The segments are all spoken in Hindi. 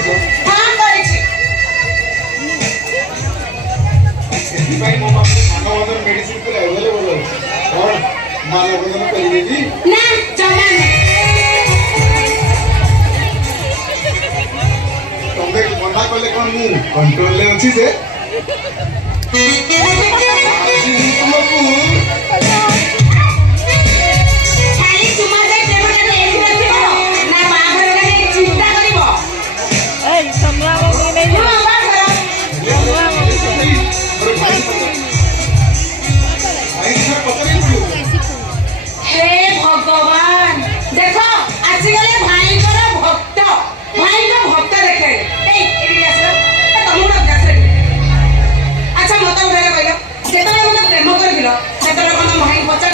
କରିଛ? हां କରିଛି। ସେଥିପାଇଁ ମୋ ପାଖରେ ମାନବନ୍ଧନ ମେଡିସିନ ପୁରା ଆଭେଲେବଲ ଅଛି। କଣ ମାନବନ୍ଧନ କରିବେ କି? ନା ଜମା ତମେ ମନା କଲେ କଣ ମୁଁ କଣ୍ଟ୍ରୋଲରେ ଅଛି ଯେ? ଆଜି ମୁଁ ତୁମକୁ ଖାଲି ତୁମ ଯେ ପ୍ରେମଟା ଏଇଠି ରଖିବ ନା ବାହାଘର ପାଇଁ ଚିନ୍ତା କରିବ। ଏଇ ସମୟ ମମି ନେଇ ହଁ ବାହାଘର हे भगवान देख आजिकल भाईकर भक्त देखे अच्छा मत उठे कह जिते मत प्रेम कर भाई पचार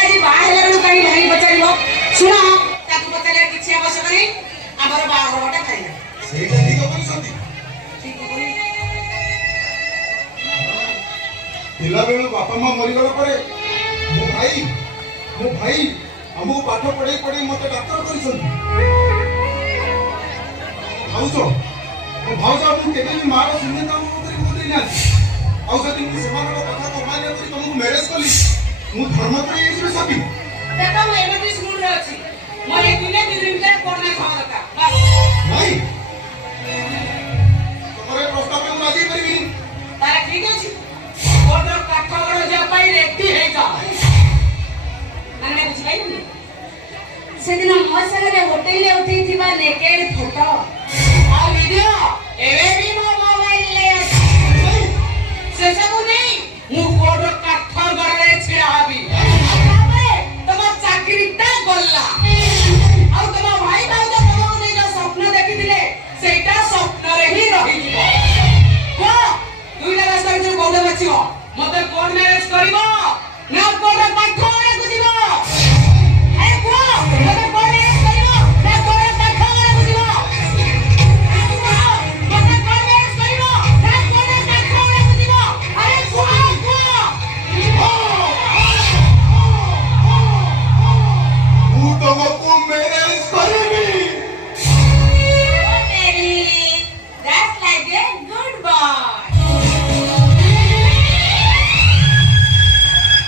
आज बाहर कहीं भाई पचार शुण पचार किसी आवश्यक नहीं आमर बाहरटा खाइला पिला बेलू बापा माँ मरीगला परे मो भाई हमको पाठ पढ़े पढ़े मत डाक्तर कर भाउज केबे भी मार शून्य काम करी ना आउजदी मु समान कथा को मान्य करी तुमको मैरिज कली मु धर्म तो ये जे सकी देखो मैं एमती स्कूल रे अछि मोर दिने दिन के पढ़ना खबर का नहीं तुम्हारे प्रस्ताव में राजी करबी तारा ठीक अछि कोटर काठगड़ जे पाई रेडी हे जा माने बुझ पाई नहीं से दिन मो संगे होटल ले उठी थिबा नेकेड फोटो आ वीडियो एवे भी मो मोबाइल ले से सब नहीं मु कोड